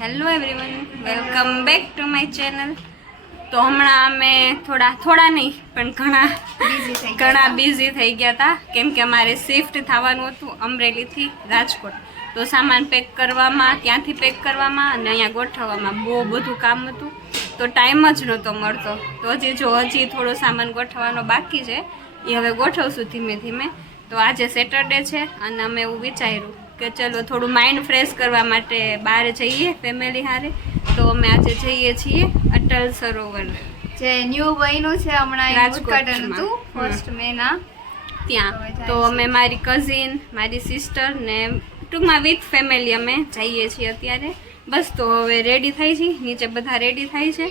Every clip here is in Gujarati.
Hello everyone, welcome back to my channel. તો હમણાં અમે થોડા નહીં પણ ઘણા બિઝી થઈ ગયા હતા, કેમ કે અમારે શિફ્ટ થવાનું હતું અમરેલીથી રાજકોટ. તો સામાન પેક કરવામાં, ત્યાંથી પેક કરવામાં અને અહીંયા ગોઠવવામાં બહુ બધું કામ હતું, તો ટાઈમ જ નહોતો મળતો. તો હજી થોડો સામાન ગોઠવવાનો બાકી છે, એ હવે ગોઠવશું ધીમે ધીમે. તો આજે સેટરડે છે અને અમે એવું વિચાર્યું કે ચલો થોડું માઇન્ડ ફ્રેશ કરવા માટે બહાર જઈએ ફેમિલી હારે. તો અમે આજે જઈએ છીએ અટલ સરોવર, જે ન્યૂ બન્યું છે હમણાં, ઉદ્ઘાટન હતું 1 મે ના ત્યાં. તો અમે મારી કઝિન, મારી સિસ્ટર ને ટૂંકમાં વિથ ફેમિલી અમે જઈએ છીએ અત્યારે. બસ તો હવે રેડી થઈ છીએ, નીચે બધા રેડી થાય છે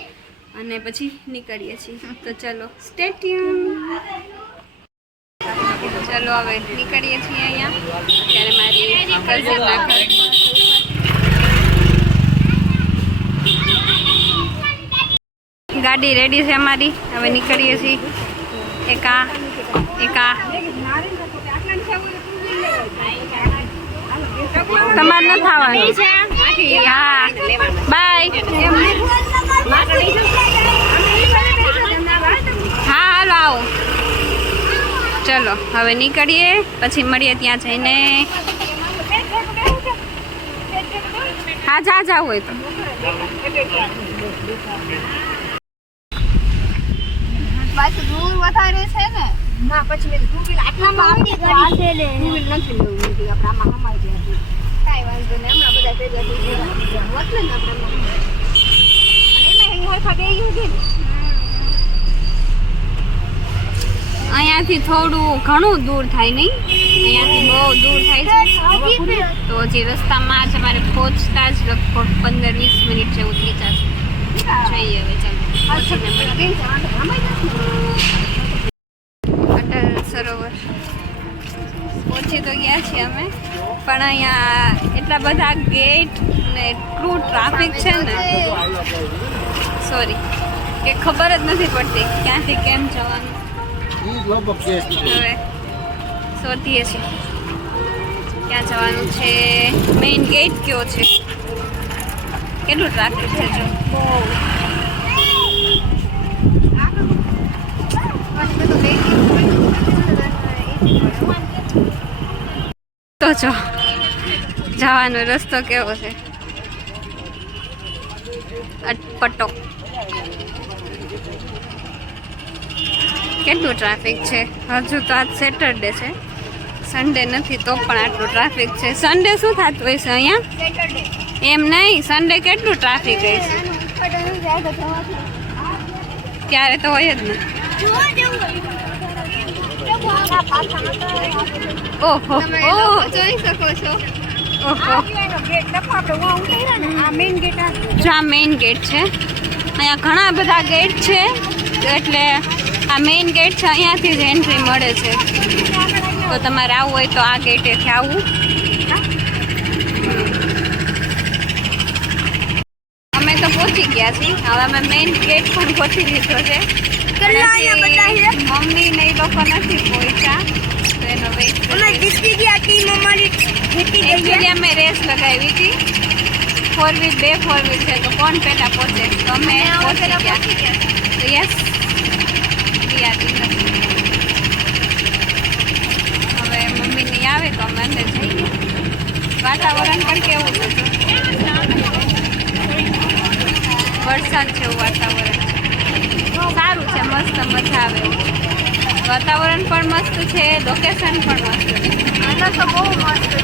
અને પછી નીકળીએ છીએ. તો ચલો સ્ટે ટ્યુન. ચલો હવે નીકળીએ છીએ અહીંયા. ત્યારે મારી કઝિનના ઘર ગાડી રેડી છે અમારી, હવે નીકળીએ છીએ. એકા તમારે ન થવાનું. હા બાય. હા હાલો આવો. ચલો હવે નીકળીએ, પછી મળીએ ત્યાં જઈને. હા જાવ હોય તો. પાછું દૂર વધારે છે ને, ના પછી મેં ટુ વ્હીલ આટલામાં આવડી ગાડી લે ટુ વ્હીલ નથી લેવું, આપણે આમાં હમાઈ જાય. કાઈ વાંધો નહીં, હમણાં બધા ભેગા થઈ ગયા એટલે ને આપણે અને એમાં હેંગ હોય ફાગે એવું કે અહીંયાથી થોડું ઘણું દૂર થાય નહીં, અહીંયાથી બહુ દૂર થાય છે. તો હજી રસ્તામાં જ અમારે પહોંચતા જ લગભગ 15-20 મિનિટ જેવું થઈ જશે. જોઈએ હવે ચાલો. અટલ સરોવર પહોંચી તો ગયા છીએ અમે, પણ અહીંયા એટલા બધા ગેટ ને એટલું ટ્રાફિક છે ને, સોરી, કે ખબર જ નથી પડતી ક્યાંથી કેમ જવાનું. હવે શોધીએ છીએ ક્યાં જવાનું છે, મેઇન ગેટ કયો છે, કેટલું ટ્રાફિક છે. જો બહુ તો જો જવાનો રસ્તો કેવો છે, અટપટો. કેટલું ટ્રાફિક છે. હજુ તો આજ સેટરડે છે, સન્ડે નથી તો પણ આટલું ટ્રાફિક છે. સન્ડે શું થતું હોય છે અહીંયા? એમ નહીં, સન્ડે કેટલું ટ્રાફિક હોય છે. ત્યારે તો હોય જ ને. ઓહો જોઈ શકો છો. ઓહો, જો આ મેઇન ગેટ છે. અહીંયા ઘણા બધા ગેટ છે, એટલે આ મેઇન ગેટ છે, અહીંયાથી જ એન્ટ્રી મળે છે. તો તમારે આવવું હોય તો આ ગેટેથી આવવું. અમે તો પહોંચી ગયા છીએ. હવે અમે મેઇન ગેટ પણ પહોંચી દીધો છે. મમ્મી ને એ લોકો નથી પહોંચ્યા, તો એનો વેઇટ. એકચ્યુઅલી અમે રેસ લગાવી હતી, 4 વ્હીલ 2 4 વ્હીલ છે, તો કોણ પહેલા પહોંચે. તો અમે પહોંચી ગયા. તો યસ, હવે મમ્મી નહીં આવે તો અમે અંદર જઈએ. વાતાવરણ પણ કેવું છે, વરસાદ જેવું વાતાવરણ. સારું છે, મસ્ત, મજા આવે. વાતાવરણ પણ મસ્ત છે, લોકેશન પણ મસ્ત છે. અંદર તો બહુ મસ્ત છે.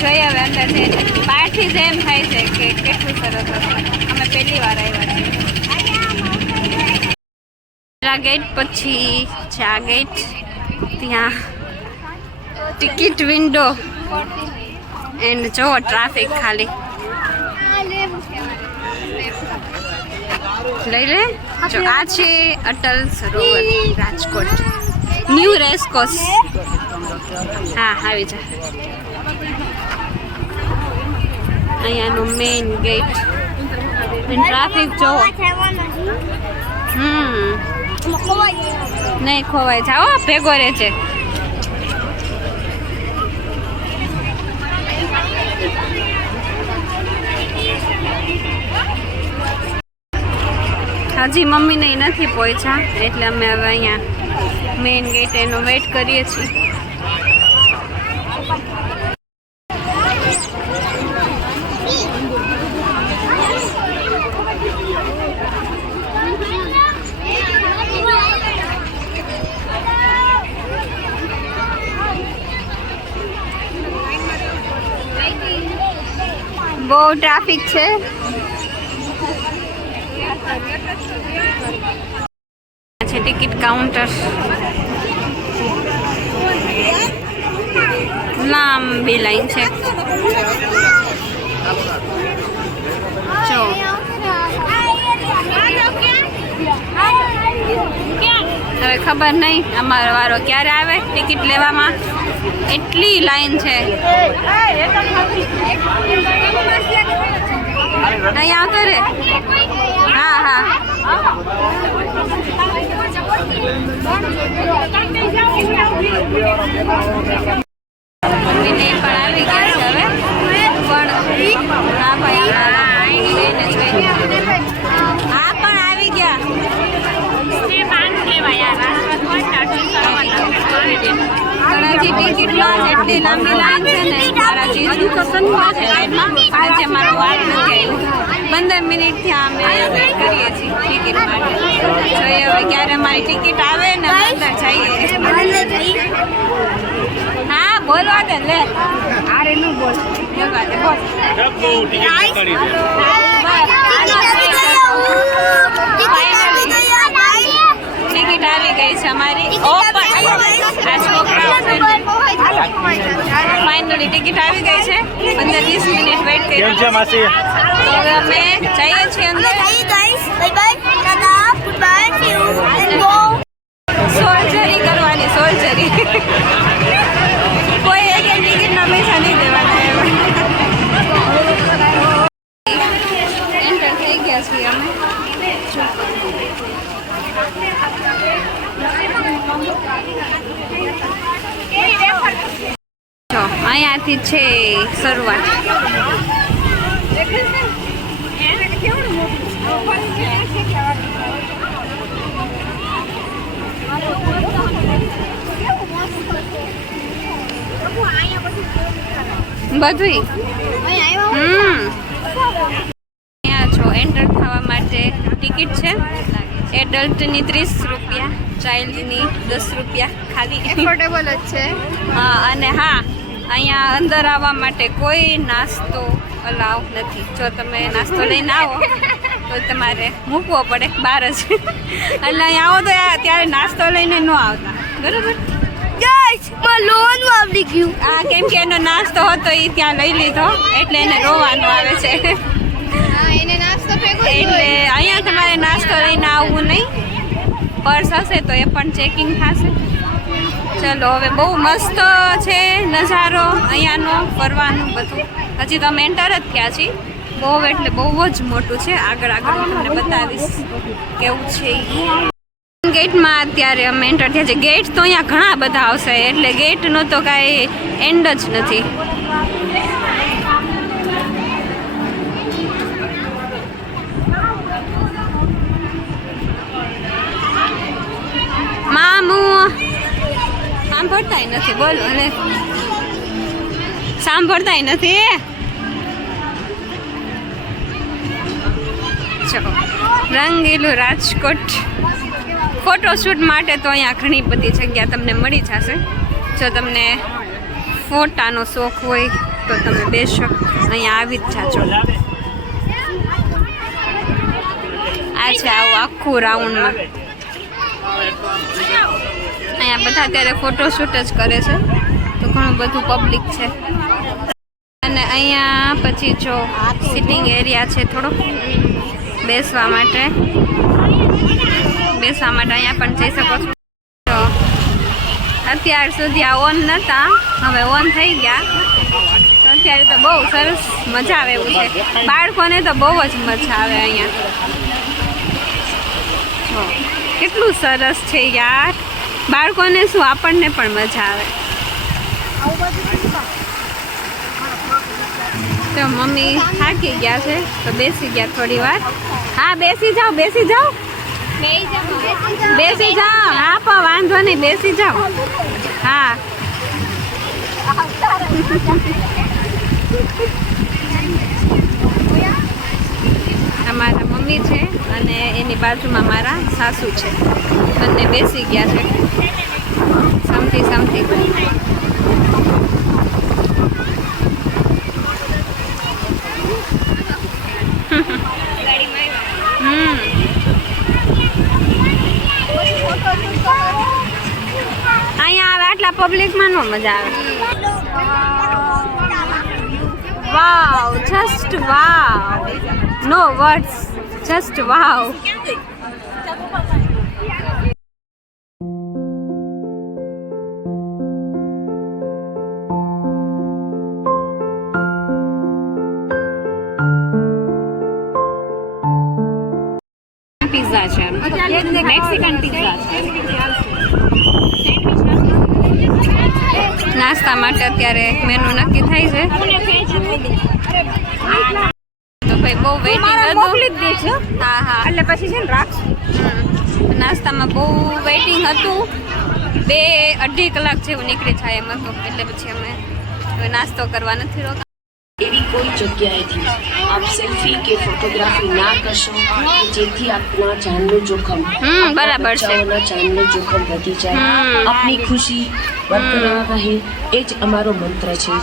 જોઈએ હવે અંદર જઈને. બહારથી જ એમ થાય છે કે કેટલું સરસ હશે. અમે પહેલી વાર આવ્યા છીએ. આ ગેટ પછી છે આ ગેટ, ત્યાં ટિકિટ વિન્ડો એન્ડ જો ટ્રાફિક ખાલી. લઈ લે. જો આ છે અટલ સરોવર રાજકોટ, ન્યૂ રેસકોર્સ. હા આવી જા. અહીંયાનો મેઇન ગેટ. ટ્રાફિક જોવો. નહીં ખોવાય જાઓ, ભેગો રહે છે. હજી મમ્મીને નથી પહોંચ્યા એટલે અમે હવે અહીંયા મેઇન ગેટ એનો વેઇટ કરીએ છીએ. બહુ ટ્રાફિક છે. છે ટિકિટ કાઉન્ટર. લાંબી લાઈન છે. જો હવે ખબર નહીં અમારો વારો ક્યારે આવે ટિકિટ લેવામાં. એટલી લાઈન છે. અહીંયા આવતો રે. હા હા વિનય પણ આવી ગયા છે હવે. પણ હા ભાઈ હા પણ આવી ગયા. ગણાજી ટિકિટમાં જેટલી લાંબી લાઈન છે ને મારા જીજુ તો સંતવા છે લાઈનમાં. આજે મારો વાર નથી આવ્યો. 15 મિનિટથી અમે વેઇટ કરીએ છીએ ટિકિટ માટે. જોઈએ હવે ક્યારે મારી ટિકિટ આવે ને અંદર જઈએ. હા બોલવા દે લે. આરે નું બોલ. બોલવા દે બોલ. ટિકિટ આવી ગઈ છે અમારી. ફાઇનલી ટિકિટ આવી ગઈ છે. 15-20 મિનિટ વેઇટ કરી. હવે અમે જઈએ છીએ અંદર. સોલ્જરી કરવાની. સોલ્જરી કોઈ એક ટિકિટના પૈસા નહીં દેવાના. એન્ટર થઈ ગયા છીએ અમે. જો અહીંયાથી છે શરૂઆત. બધું અહીંયા જો એન્ટર થવા માટે ટિકિટ છે. એડલ્ટની 30 રૂપિયા, ચાઇલ્ડની 10 રૂપિયા ખાલી. એફોર્ડેબલ જ છે. હા અને હા અહીંયા અંદર આવવા માટે કોઈ નાસ્તો અલાવ નથી. જો તમે નાસ્તો લઈને આવો તો તમારે મૂકવો પડે બહાર જ. એટલે અહીંયા આવો તો ત્યારે નાસ્તો લઈને ન આવતા. બરાબર. આ કેમ કે એનો નાસ્તો હતો એ ત્યાં લઈ લીધો એટલે એને રોવાનું આવે છે. એટલે અહીંયા તમારે નાસ્તો લઈને આવવું નહીં. પર્સ હશે તો એ પણ ચેકિંગ થશે. ચલો હવે બહુ મસ્ત છે નજારો અહીંયાનો ફરવાનું બધું. હજી તો અમે એન્ટર જ થયા છીએ. બહુ એટલે બહુ જ મોટું છે. આગળ આગળ હું તમને બતાવીશ કેવું છે. ગેટમાં અત્યારે અમે એન્ટર થયા છે. ગેટ તો અહીંયા ઘણા બધા આવશે એટલે ગેટનો તો કાંઈ એન્ડ જ નથી. મામુ સાંભળતાય નથી. બોલો ને સાંભળતાય નથી. ચલો રંગીલું રાજકોટ. ફોટોશૂટ માટે તો અહીંયા ઘણી બધી જગ્યા તમને મળી જશે. જો તમને ફોટાનો શોખ હોય તો તમે બેસો અહીંયા આવી જ જાજો. આ છે આવું આખું રાઉન્ડમાં. અહીંયા બધા અત્યારે ફોટોશૂટ જ કરે છે તો ઘણું બધું પબ્લિક છે. અને અહીંયા પછી જો સિટિંગ એરિયા છે થોડો બેસવા માટે. અહીંયા પણ જઈ શકો છો. તો અત્યાર સુધી આ ઓન નહોતા, હવે ઓન થઈ ગયા. તો અત્યારે તો બહુ સરસ મજા આવે એવું છે. બાળકોને તો બહુ જ મજા આવે અહીંયા. કેટલું સરસ છે યાર. બાળકોને શું આપણને પણ મજા આવે. તો મમ્મી થાકી ગયા છે તો બેસી ગયા થોડી વાર. હા બેસી જાઓ બેસી જાઓ. બેસી જાઓ. હા પણ વાંધો નહીં, બેસી જાઓ. હા અમારા મમ્મી છે અને એની બાજુમાં મારા સાસુ છે. બંને બેસી ગયા છે સમથી સમથી. અહીંયા આવે આટલા પબ્લિકમાં નો મજા આવે. વાવ, જસ્ટ વાવ, નો વર્ડ્સ, જસ્ટ વાવ. પિઝા છે, મેક્સિકન પિઝા છે. નાસ્તા માટે અત્યારે મેનુ નક્કી થાય છે. તો ભાઈ બહુ વેઇટિંગ હતું. હા હા, એટલે પછી છે ને રાખશું. નાસ્તામાં બહુ વેઇટિંગ હતું. 2-2.5 કલાક જેવું નીકળી જાય એમ હતું. એટલે પછી અમે હવે નાસ્તો કરવા નથી રોકા. એવી કોઈ જગ્યાએથી આપ સેલ્ફી કે ફોટોગ્રાફી ના કરશો જેથી આપના જાનનું જોખમ બરાબર છે. જાનનું જોખમ વધી જાય. આપની ખુશી બરકરાર રહે એ જ અમારો મંત્ર છે.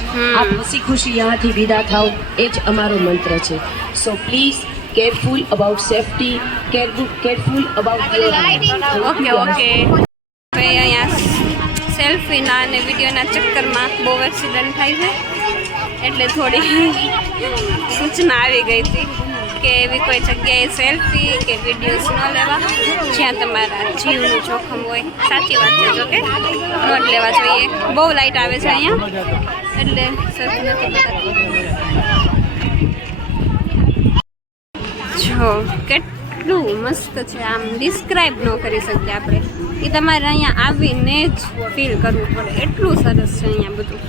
આપ હસી ખુશી યહાંથી વિદા થાઓ એ જ અમારો મંત્ર છે. So please careful about safety, careful about okay okay. હવે અહીંયા સેલ્ફીના અને વિડીયોના ચક્કરમાં બહુ એક્સિડન્ટ થાય છે. એટલે થોડી સૂચના આવી ગઈ હતી કે એવી કોઈ જગ્યાએ સેલ્ફી કે વિડીયોઝ ન લેવા જ્યાં તમારા જીવનું જોખમ હોય. સાચી વાત છે, જોકે નોટ લેવા જોઈએ. બહુ લાઇટ આવે છે અહીંયા એટલે સરખું નથી બતાવતું. જો કેટલું મસ્ત છે, આમ ડિસ્ક્રાઇબ ન કરી શકીએ આપણે. એ તમારે અહીંયા આવીને જ ફીલ કરવું પડે. એટલું સરસ છે અહીંયા બધું.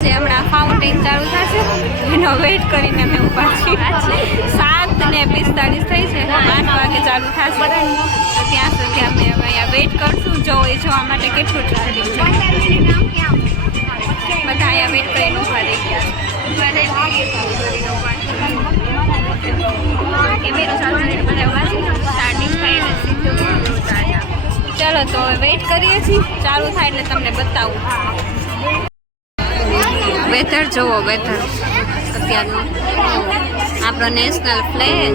હમણાં ફાઉન્ટેન ચાલુ થશે એનો વેઇટ કરીને અમે ઊભા છીએ. 7:45 થઈ છે, 8 વાગે ચાલુ થશે. તો ત્યાં સુધી અમે હવે અહીંયા વેઇટ કરશું. જો એ જોવા માટે કેટલું ટ્રાફિક છે. બધા અહીંયા વેઇટ કરીને ઊભા રહી ગયા. ચાલો તો હવે વેઇટ કરીએ છીએ. ચાલુ થાય એટલે તમને બતાવું. વેધર જોવો, વેધર અત્યારનું. આપણો national flag.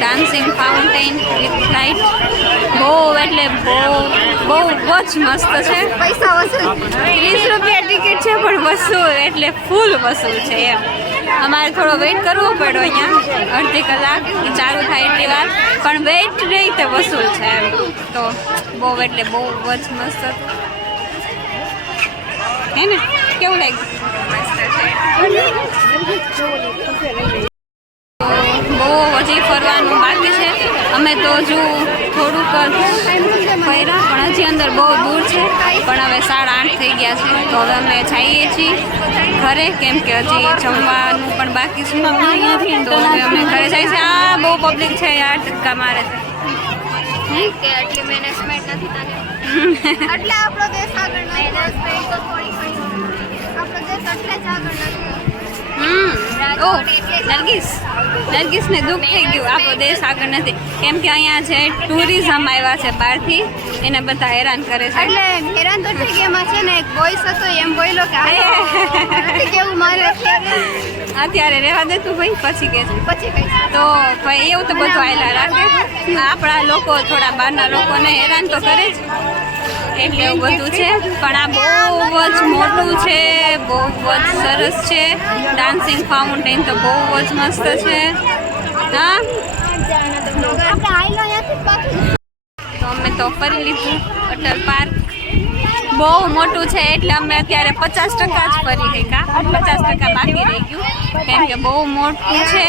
Dancing fountain with light. બહુ એટલે બહુ જ મસ્ત છે. પૈસા વસૂલ. 30 રૂપિયા ટિકિટ છે પણ વસૂલ એટલે ફૂલ વસૂલ છે એમ. અમારે થોડો વેઇટ કરવો પડ્યો અહીંયા અડધી કલાક એ ચાલુ થાય એટલી વાર, પણ વેઇટ નહીં તે વસૂલ છે એમ. તો બહુ એટલે બહુ જ મસ્ત હતું હે ને? કેવું લાગ્યું? બહુ હજી ફરવાનું બાકી છે. અમે તો હજુ થોડુંક ફર્યા પણ હજી અંદર બહુ દૂર છે. પણ હવે 8:30 થઈ ગયા છે તો હવે અમે જઈએ છીએ ઘરે, કેમ કે હજી જમવાનું પણ બાકી છે. તો હવે અમે ઘરે જઈએ છીએ. આ બહુ પબ્લિક છે યાર, ધક્કા મારે છે. કે આટલી મેનેજમેન્ટ નથી તને. એટલે આપણો દેશ આગળ નથી. મેનેજમેન્ટ તો થોડી આપણો દેશ એટલે જ આગળ નથી. ઓ નરગીસને દુઃખ થઈ ગયું આપણો દેશ આગળ નથી, કેમ કે અહીંયા જે ટુરિઝમ આવ્યા છે બહારથી એને બધા હેરાન કરે છે. એટલે હેરાન તો થઈ ગયા. એમાં છે ને એક બોયસ હતો એમ બોલ્યો કે નથી કેવું મારે અત્યારે રહેવા દે તું ભાઈ, પછી કે પછી કઈ તો ભાઈ એવું તો બધું આયલા રાખે. આપણા લોકો થોડા બહારના લોકોને હેરાન તો કરે જ, એટલે એવું બધું છે. પણ આ બહુ જ મોટું છે, બહુ જ સરસ છે. ડાન્સિંગ ફાઉન્ટેન તો બહુ જ મસ્ત છે. હા આપણે આઈલો ત્યાંથી બાકી. તો અમે તો ફરી લીધું અટલ પાર્ક. બહુ મોટું છે એટલે અમે અત્યારે 50% જ ફરી ગયા, 50% બાકી રહી ગયું, કેમ કે બહુ મોટું છે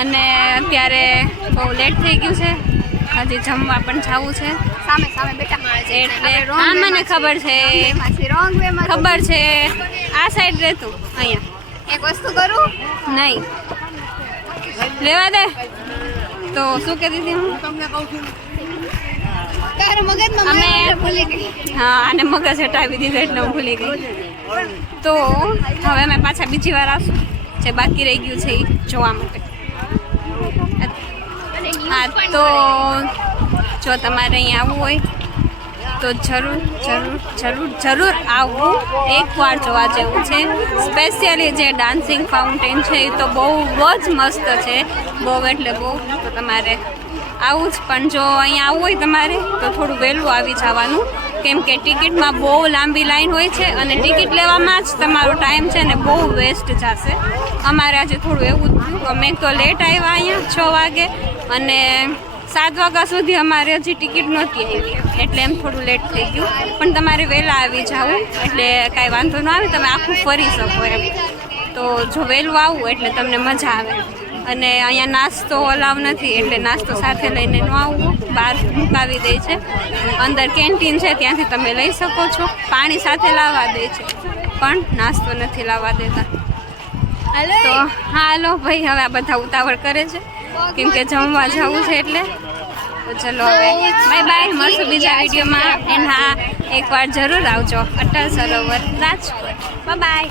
અને અત્યારે બહુ લેટ થઈ ગયું છે. હજી જમવા પણ જવું છે સામે સામે બેટા. એટલે હા મને ખબર છે, રોંગ વે માં ખબર છે. આ સાઈડ રહેતું અહીંયા એક વસ્તુ કરું નહીં લેવા દે. તો શું કહેતી હતી હું? તારા મગજમાં અમે ભૂલી ગઈ. હા આને મગજ હટાવી દીધું એટલે હું ભૂલી ગઈ. તો હવે અમે પાછા બીજી વાર આવશું, જે બાકી રહી ગયું છે એ જોવા માટે. હા તો જો તમારે અહીંયા આવવું હોય તો જરૂર આવવું. એકવાર જોવા જેવું છે. સ્પેશિયલી જે ડાન્સિંગ ફાઉન્ટેન છે એ તો બહુ જ મસ્ત છે, બહુ એટલે બહુ. તો તમારે આવું જ, પણ જો અહીંયા આવવું હોય તમારે તો થોડું વહેલું આવી જવાનું, કેમ કે ટિકિટમાં બહુ લાંબી લાઈન હોય છે અને ટિકિટ લેવામાં જ તમારો ટાઈમ છે ને બહુ વેસ્ટ જશે. અમારે આજે થોડું એવું જ થયું. અમે તો લેટ આવ્યા અહીંયા 6 વાગે અને 7 વાગ્યા સુધી અમારે હજી ટિકિટ નહોતી આવી, એટલે એમ થોડું લેટ થઈ ગયું. પણ તમારે વહેલા આવી જાવું એટલે કાંઈ વાંધો ન આવે, તમે આખું ફરી શકો એમ. તો જો વહેલું આવવું એટલે તમને મજા આવે. અને અહીંયા નાસ્તો અલાવ નથી, એટલે નાસ્તો સાથે લઈને ન આવવું, બહાર મુકાવી દે છે. અંદર કેન્ટીન છે ત્યાંથી તમે લઈ શકો છો. પાણી સાથે લાવવા દે છે પણ નાસ્તો નથી લાવવા દેતા. તો હાલો ભાઈ, હવે આ બધા ઉતાવળ કરે છે કેમ કે જમવા જવું છે એટલે. તો ચલો હવે બાય બાય, મળશું બીજા વિડીયોમાં. એન્ડ હા એકવાર જરૂર આવજો અટલ સરોવર રાજકોટ. Bye by.